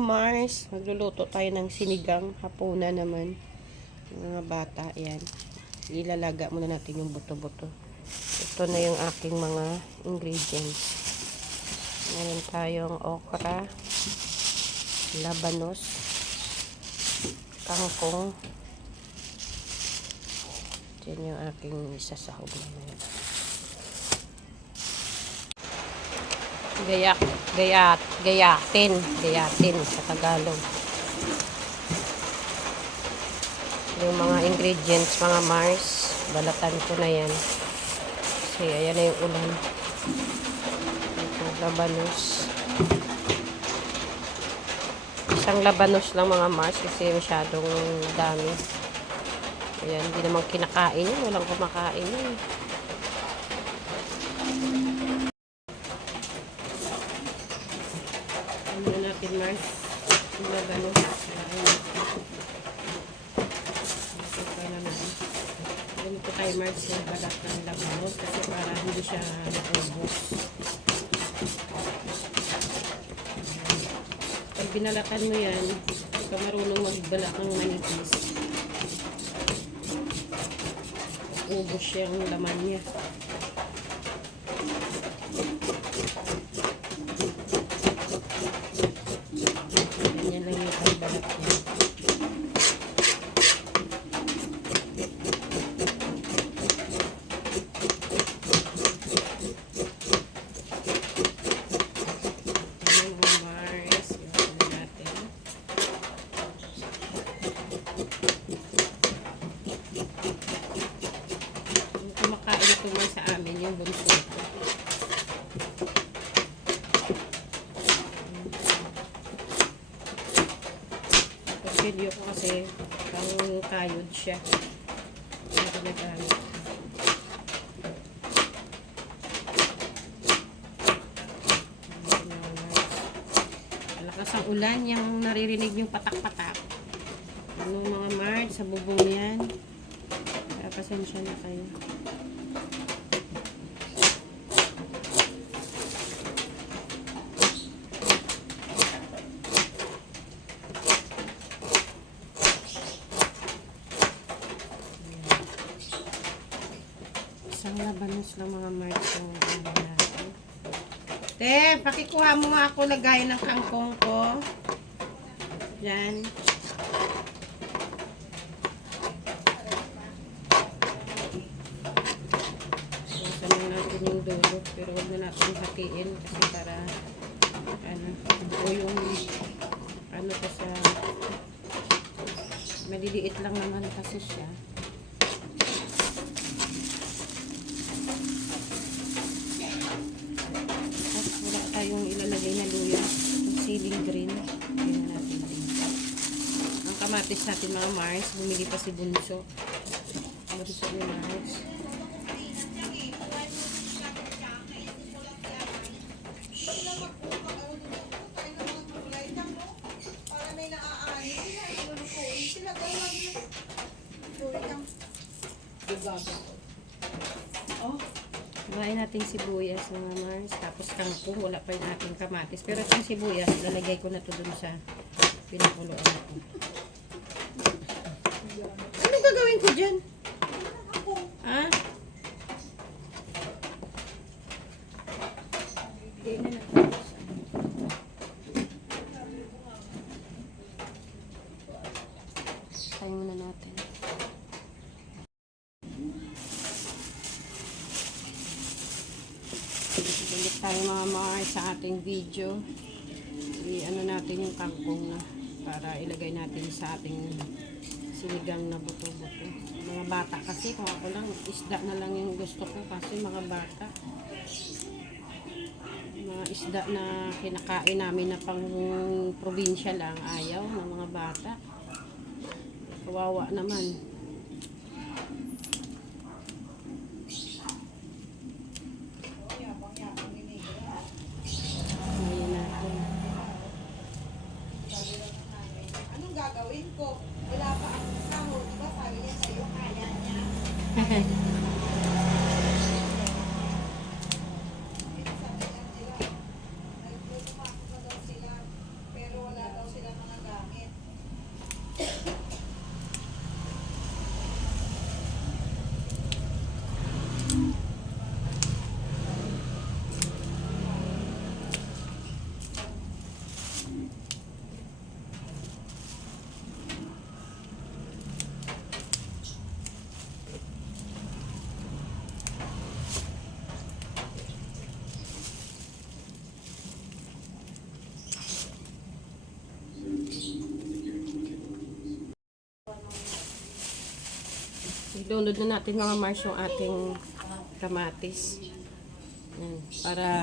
Magluluto tayo ng sinigang. Hapunan naman. Mga bata, yan. Ilalaga muna natin yung buto-buto. Ito na yung aking mga ingredients. Meron tayong okra, labanos, kangkong. Yan yung aking isasahog naman. Gayak, gayat, gayatin, gayatin sa Tagalog. Yung mga ingredients, mga Mars, balatan ko na yan. Kasi ayan na yung ulan. Ito, labanos. Isang labanos lang mga Mars kasi masyadong dami. Ayan, hindi naman kinakain yun. Walang kumakain yun. Ano Yung labanos. Ayan. Ito pa naman. Ganito tayo, Mars, yung balat ng labanos kasi para hindi siya naubos. Pag binalatan mo yan, ka marunong magbalat ng manipis. Ubos yung laman niya. Ganyan lang yung pagbalat niya. Ayan mga Mars. Iwan na natin. Ito mo sa amin, yung bunso ko. Pagpilyo ko kasi pang kayod siya. Hindi ko nagamit. Malakas ang ulan, yung naririnig yung patak-patak. Ano mga Mars, sa bubong yan. Pasensya na kayo. Isang labanos lang mga yung ano. Te, pakikuha mo nga ako lagay ng kangkong ko. Yan. Susan natin yung dulo, pero huwag na natin hatiin kasi para ano, o yung ano pa sa maliliit lang naman kasi siya. At wala tayong ilalagay na luya. Yung ceiling green. Tingnan natin din. Ang kamatis natin mga Mars. Bumili pa si Bunso. Bunso ni Mars. Kumain natin sibuyas mga Mars. Tapos kangkong. Wala pa yung ating kamatis. Pero itong sibuyas, lalagay ko na to dun sa pinakuluan ko. Ano gagawin ko dyan? Ha? Hindi na natapos. Tayo muna natin. Balik tayo mga sa ating video. I-ano natin yung kangkong na para ilagay natin sa ating sinigang na buto-buto. Mga bata kasi kung ako lang isda na lang yung gusto ko kasi mga bata mga isda na kinakain namin na pang probinsya lang ayaw ng mga bata. Kawawa naman. Ngayon natin. Anong gagawin ko? Wala pa ang sahod. Diba sabi niya sa'yo, kaya niya. Sabi niya sila, naglutumako na daw sila, pero wala daw sila mga gamit. Ilunod na natin mga Mars yung ating kamatis. Yan, para.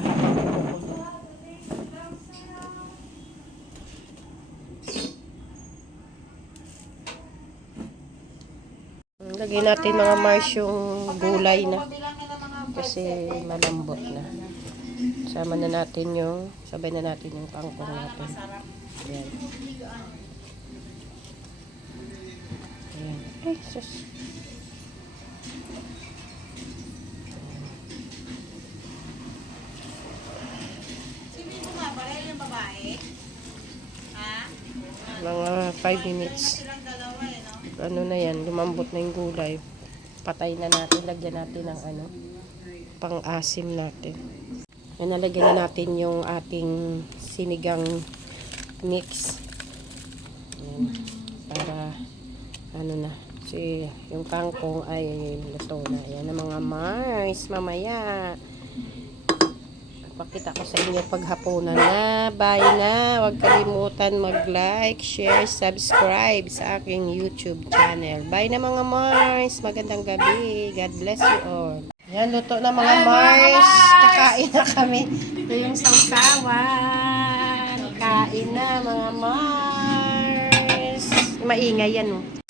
Lagay natin mga Mars yung gulay na. Kasi malambot na. Sama na natin yung, sabay na natin yung kangkong natin. Ayan. Ayan. Ay, sus. 5 minutes. Ano na yan, lumambot na yung gulay. Patay na natin, lagyan natin ng ano, pang-asim natin. Yan, nalagyan na natin yung ating sinigang mix. Yan, para ano na, si yung kangkong ay luto na. Yan ang mga Mars, mamaya. Pakita ko sa inyo paghapunan na. Bye na. Huwag kalimutan mag-like, share, subscribe sa aking YouTube channel. Bye na mga Mars. Magandang gabi. God bless you all. Yan, luto na mga Mars. Kakain na kami. Ito yung sangsawan. Kain na mga Mars. Maingay yan oh.